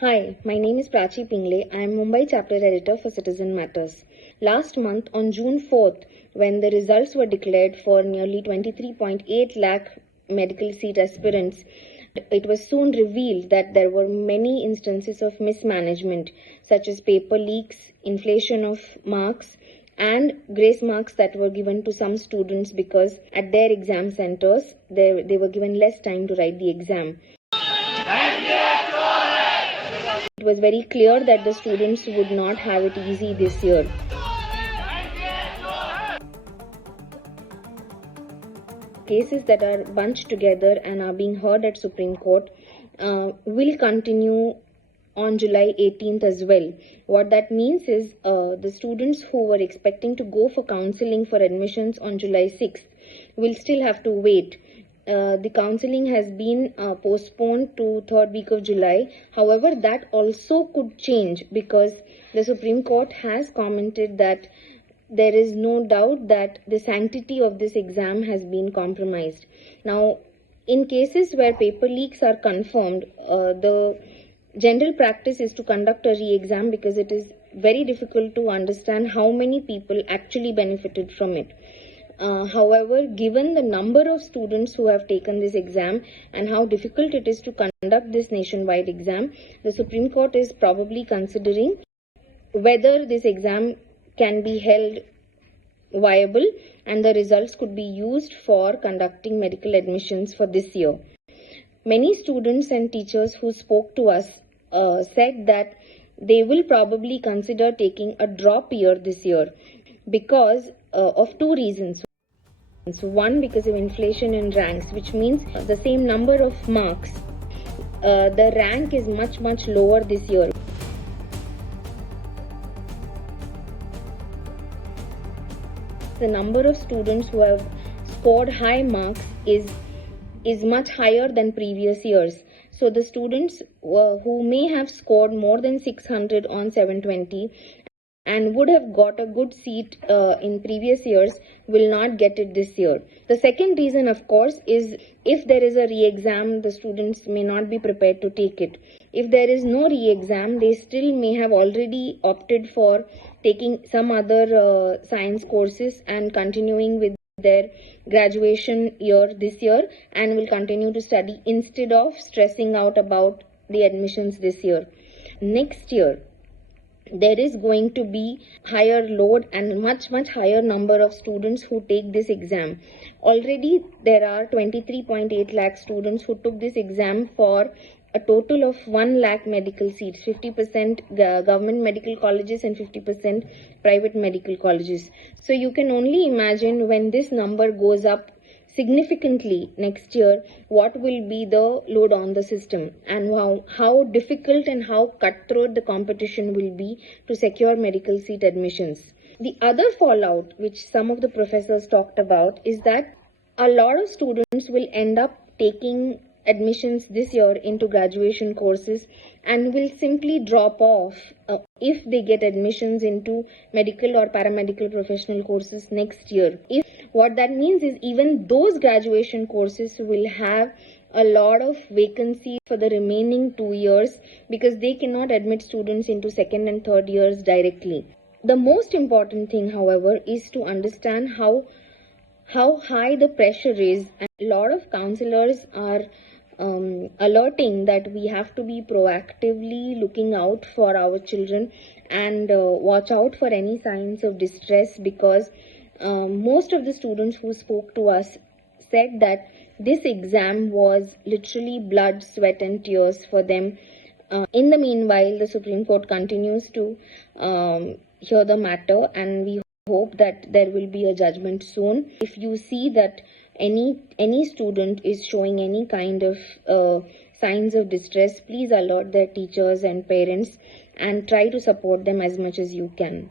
Hi, my name is Prachi Pinglay. I am Mumbai Chapter editor for Citizen Matters. Last month on June 4th, when the results were declared for nearly 23.8 lakh medical seat aspirants, it was soon revealed that there were many instances of mismanagement, such as paper leaks, inflation of marks, and grace marks that were given to some students because at their exam centers they were given less time to write the exam. It was very clear that the students would not have it easy this year. Cases that are bunched together and are being heard at Supreme Court will continue on July 18th as well. What that means is the students who were expecting to go for counseling for admissions on July 6th will still have to wait. The counseling has been postponed to third week of July. However, that also could change because the Supreme Court has commented that there is no doubt that the sanctity of this exam has been compromised. Now, in cases where paper leaks are confirmed, the general practice is to conduct a re-exam because it is very difficult to understand how many people actually benefited from it. However, given the number of students who have taken this exam and how difficult it is to conduct this nationwide exam, the Supreme Court is probably considering whether this exam can be held viable and the results could be used for conducting medical admissions for this year. Many students and teachers who spoke to us said that they will probably consider taking a drop year this year because of two reasons. So one, because of inflation in ranks, which means the same number of marks, the rank is much lower this year. The number of students who have scored high marks is much higher than previous years. So the students who may have scored more than 600 on 720 and would have got a good seat in previous years will not get it this year. The second reason, of course, is if there is a re-exam, the students may not be prepared to take it. If there is no re-exam, they still may have already opted for taking some other science courses and continuing with their graduation year this year and will continue to study instead of stressing out about the admissions this year. Next year, there is going to be higher load and much higher number of students who take this exam. Already there are 23.8 lakh students who took this exam for a total of 1 lakh medical seats, 50% government medical colleges and 50% private medical colleges. So you can only imagine when this number goes up significantly next year, what will be the load on the system and how difficult and how cutthroat the competition will be to secure medical seat admissions. The other fallout which some of the professors talked about is that a lot of students will end up taking admissions this year into graduation courses and will simply drop off if they get admissions into medical or paramedical professional courses next year. What that means is even those graduation courses will have a lot of vacancies for the remaining 2 years because they cannot admit students into second and third years directly. The most important thing, however, is to understand how high the pressure is, and a lot of counselors are alerting that we have to be proactively looking out for our children and watch out for any signs of distress because most of the students who spoke to us said that this exam was literally blood, sweat and tears for them. In the meanwhile, the Supreme Court continues to hear the matter and we hope that there will be a judgment soon. If you see that any student is showing any kind of signs of distress, please alert their teachers and parents and try to support them as much as you can.